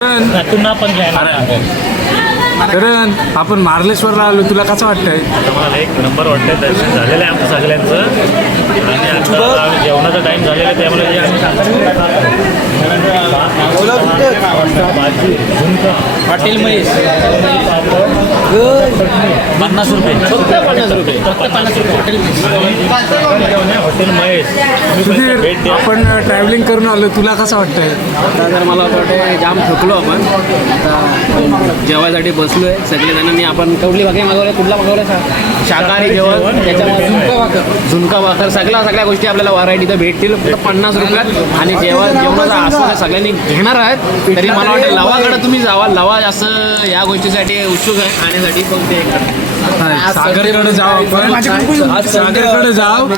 पुन्हा पण कारण आपण मार्लेश्वरला आलो, तुला कसं वाटतंय? मला एक नंबर वाटतंय. दर्शन झालेलं आहे आमचं सगळ्यांचं आणि आता जेवणाचा टाईम झालेला आहे त्यामुळे हॉटेल महेश 50 रुपये फक्त 50 रुपये हॉटेल महेश. सुधीर, आपण ट्रॅव्हलिंग करून आलो, तुला कसं वाटतंय? आता तर मला असं वाटतं जाम थकलो आपण. आता जेवायसाठी बसलो आहे सगळेजणांनी. आपण कवली भाकरी मागवल्या, कुठला मागवला? शाकाहारी जेवण, त्याच्यामध्ये झुणका भाकर, सगळ्या गोष्टी आपल्याला व्हरायटी तर भेटतील फक्त 50 रुपयात. आणि जेवणाचा असं सगळ्यांनी घेणार आहेत तरी मला वाटतं लवाकडे तुम्ही जावा. लवा असं या गोष्टीसाठी उत्सुक आहे खाण्यासाठी. पण ते सागरकडे जाऊ आपण, सागरकडे जाऊ,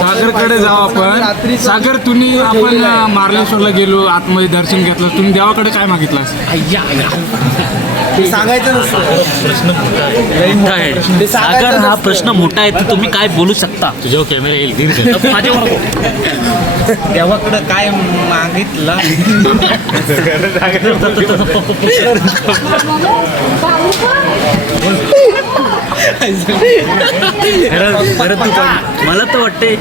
सागरकडे जाऊ आपण. सागर, तुम्ही आपण मार्लेश्वरला गेलो, आतमध्ये दर्शन घेतलं, तुम्ही देवाकडे काय मागितलं? सांगायचं नसतं. प्रश्न मोठा आहे. सागर, हा प्रश्न मोठा आहे. तर तुम्ही काय बोलू शकता? तुझ्यावर कॅमेरा येईल दीर्घ माझ्यावर देवाकडं काय मागितलं? मला तर वाटतंय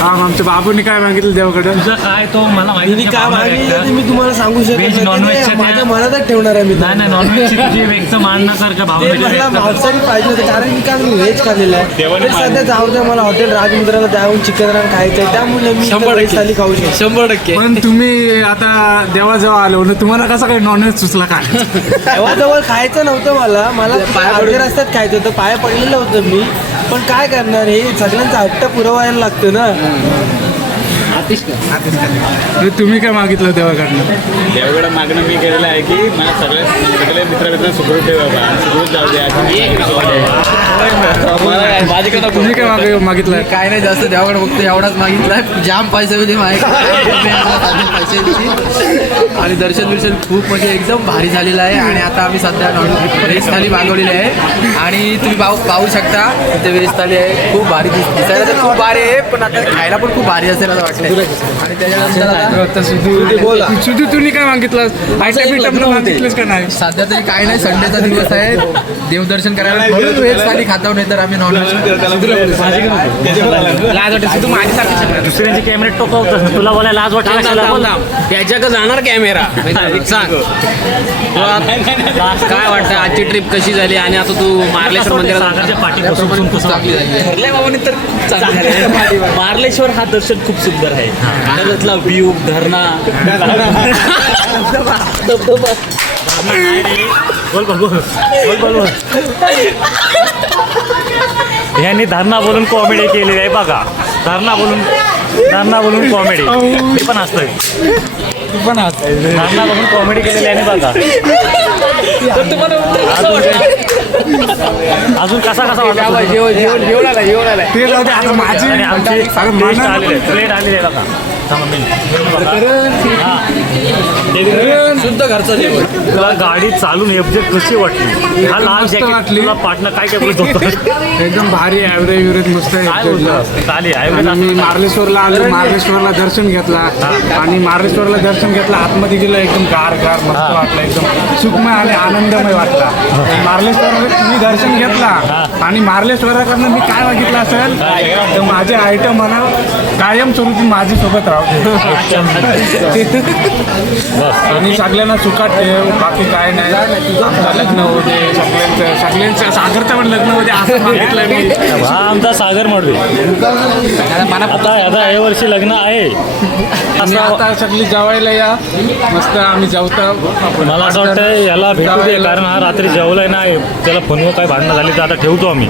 हा, आमच्या बाबूंनी काय मागितलं देवाकडे? तुझं काय तो मला माहिती काय मागितलं ते मी तुम्हाला सांगू शकत Veg, नाही. non-veg माझ्या मनातच ठेवणार आहे मी. नाही नॉनव्हेजची तुझी वेगचं मांडणं कर का ते मला भावना मांसाहारी पाहिजे होतं कारण मी काय व्हेज खाल्लेलं आहे. ते सध्या जाऊ दे, मला हॉटेल राजमुद्राला जाऊन चिकन रान खायचं आहे, त्यामुळे मी व्हेज थाली खाऊ शकतो. 100%. पण तुम्ही आता देवाजवळ आलो ना, तुम्हाला कसं काही नॉनव्हेज सुचला का? देवाजवळ खायचं नव्हतं मला अर्ध्या रस्त्यात खायचं होतं. पाया पडलेलं होतं मी. पण काय करणार, हे सगळ्यांचा हट्ट पुरवायला लागतं ना. तर तुम्ही काय मागितलं देवाकडनं? देवाकडे मागणं मी केलेलं आहे की मला सगळे मित्र सुखरूप ठेवा, सुखरूप जाऊ द्या. तुम्ही काय मागितलं? काय नाही जास्त देवाकडे बघतो एवढाच मागितलाय. जाम पैसे होते माझे आणि दर्शन खूप म्हणजे एकदम भारी झालेलं आहे. आणि आता आम्ही सध्या व्हेज थाली मागवलेली आहे आणि तुम्ही पाहू शकता तिथे व्हेज थाली आहे. खूप भारी दिसायला तर खूप भारी आहे, पण आता खायला पण खूप भारी असेल असं वाटतं. आणि त्याच्यानंतर सुधू, तुम्ही काय मागितलं? मागितलंच का नाही? सध्या तरी काय नाही, संडेचा दिवस आहे, देवदर्शन करायला म्हणून व्हेज थाली खातो, नाही तर आम्ही नॉनव्हेज. लाज वाटते तू माझ्यासारखी दुसऱ्यांचे कॅमेरे टोकवतोस, तुला बोलायला लाज वाटते. त्याच्याकडे जाणार कॅमेरा. सांग काय वाटतं आजची ट्रिप कशी झाली आणि आता तू मार्लेश्वर मंदिराच्या पाठीपासून कसं ठरल्या बाबांनी तर मार्लेश्वर हा दर्शन खूप सुंदर आहे. त्याच्यातला व्ह्यू, धरणा, बोल. यांनी धरणा बोलून कॉमेडी केलेली आहे बघा. धरणा बोलून कॉमेडी ते पण असतंय. धरणा बोलून कॉमेडी केलेली आहे बघा. अजून कसा वाटला? जेवण आलाय. ते जाऊ दे, आता माझी आणि आमची प्लेट आलेली आहे बघा. शुद्ध घरचं जेवण. तुला गाडी चालून एब्जेक्ट कशी वाटली? हा लाल मस्त जॅकेट वाटली. तुला पार्टनर काय बोलत होतं? एकदम भारी ॲव्हरेज मस्त आहे. काय बोलतो? आली आणि मी मार्लेश्वरला आलो, मार्लेश्वरला दर्शन घेतला आणि मार्लेश्वरला दर्शन घेतला, आतमध्ये गेलं, एकदम गार मस्त वाटलं, एकदम सुखमय आणि आनंदमय वाटला. मार्लेश्वरला मी दर्शन घेतला आणि मार्लेश्वराकडनं मी काय मागितलं असेल तर माझे आयटम म्हणा कायमस्वरूपी माझ्यासोबत राहू आणि सगळ्यांना सुखात ठेव. बाकी काय नाही, आमचं लग्न होते, सगळ्यांचं सागरचं पण लग्न होते असं मागितलं मी. हा आमचा सागर मडवे. आता या वर्षी लग्न आहे. आणि आता सगळी जेवायला या, मस्त आम्ही जेवतो. मला असं वाटतं याला भेटू दे, कारण हा रात्री जेवलाय नाही, त्याला फोनवर काय भांडणं झाली तर आता ठेवतो आम्ही.